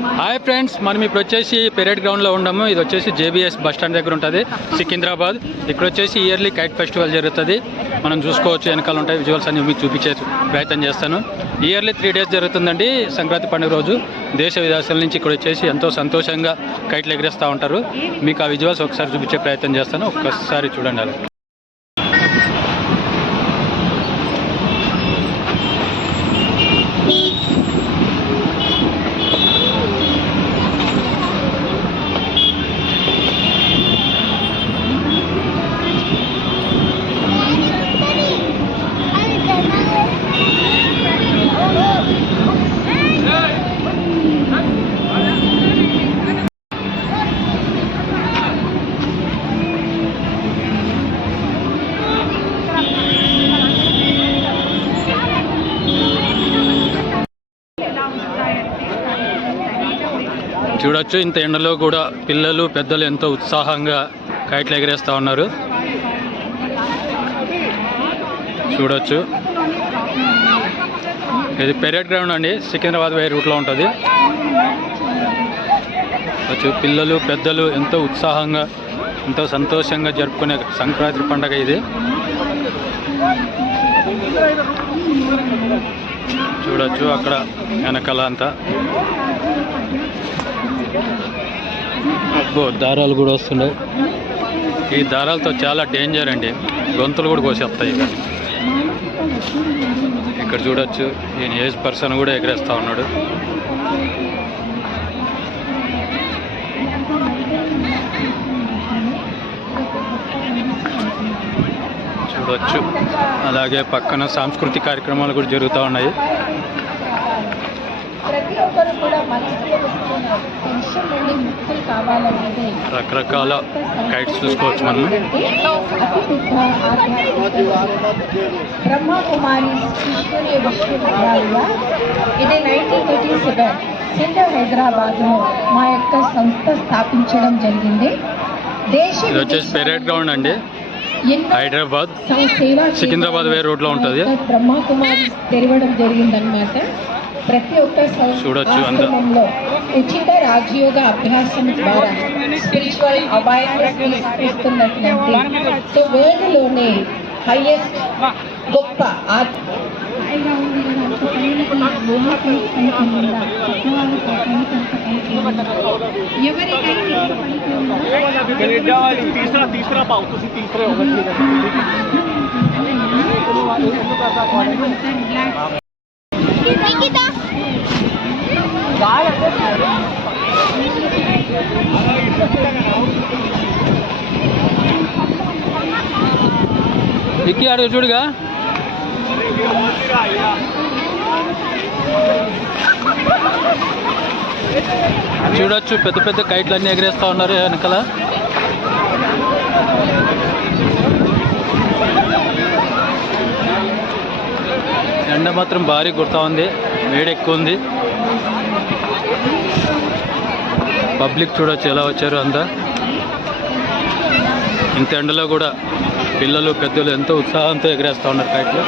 Hi friends, మనం ఇప్పుడు వచ్చేసి పెరేడ్ గ్రౌండ్లో ఉన్నాము. ఇది వచ్చేసి జేబీఎస్ బస్ స్టాండ్ దగ్గర ఉంటుంది, సికింద్రాబాద్. ఇక్కడ వచ్చేసి ఇయర్లీ కైట్ ఫెస్టివల్ జరుగుతుంది. మనం చూసుకోవచ్చు, వెనకాల ఉంటాయి విజువల్స్ అన్ని మీకు చూపించే ప్రయత్నం చేస్తాను. ఇయర్లీ 3 days జరుగుతుందండి. సంక్రాంతి పండుగ రోజు దేశ విదేశాల నుంచి ఇక్కడ వచ్చేసి ఎంతో సంతోషంగా కైట్లు ఎగిరేస్తూ ఉంటారు. మీకు ఆ విజువల్స్ ఒకసారి చూపించే ప్రయత్నం చేస్తాను, ఒక్కసారి చూడండి. అలా చూడొచ్చు, ఇంత ఎండలో కూడా పిల్లలు పెద్దలు ఎంతో ఉత్సాహంగా కైట్లు ఎగరేస్తూ ఉన్నారు. చూడొచ్చు, ఇది పెరేడ్ గ్రౌండ్ అండి, సికింద్రాబాద్ వే రూట్లో ఉంటుంది. పిల్లలు పెద్దలు ఎంతో ఉత్సాహంగా ఎంతో సంతోషంగా జరుపుకునే సంక్రాంతి పండుగ ఇది. చూడొచ్చు అక్కడ వెనకాల అంతా. అబ్బో, దారాలు కూడా వస్తున్నాయి. ఈ దారాలతో చాలా డేంజర్ అండి, గొంతులు కూడా కోసేస్తాయి. ఇక్కడ చూడొచ్చు, ఈయన ఏజ్ పర్సన్ కూడా ఎగరేస్తూ ఉన్నాడు. చూడొచ్చు, అలాగే పక్కన సాంస్కృతిక కార్యక్రమాలు కూడా జరుగుతూ ఉన్నాయి. రకరకాల కైట్స్ చూసుకోవచ్చు మనం. బ్రహ్మకుమారి విశ్వవిద్యాలయ ఇది 1937 సెంటర్ హైదరాబాద్లో మా యొక్క సంస్థ స్థాపించడం జరిగింది. ఇది వచ్చేసి పెరేడ్ గ్రౌండ్ అండి, హైదరాబాద్ సికింద్రాబాద్ వే రోడ్లో ఉంటుంది. బ్రహ్మకుమారి తెరవడం జరిగిందనమాట. ప్రతి ఒక్క సంవత్సరంలో ఉచిత రాజయోగ అభ్యాసం ద్వారా స్పిరిచువల్ అవేర్నెస్ తీసుకొస్తున్నటువంటి సో వరల్డ్లోనే హైయెస్ట్ గొప్ప విక్కీ ఆడు చూడుగా. చూడొచ్చు, పెద్ద పెద్ద కైట్లు అన్నీ ఎగరేస్తూ ఉన్నారు వెనకాల. ఎండ మాత్రం భారీ కొడతా ఉంది, వేడి ఎక్కువ ఉంది. పబ్లిక్ చూడొచ్చు ఎలా వచ్చారు అంతా. ఇంత ఎండలో కూడా పిల్లలు పెద్దలు ఎంతో ఉత్సాహంతో ఎగరేస్తూ ఉన్నారు కైట్లు.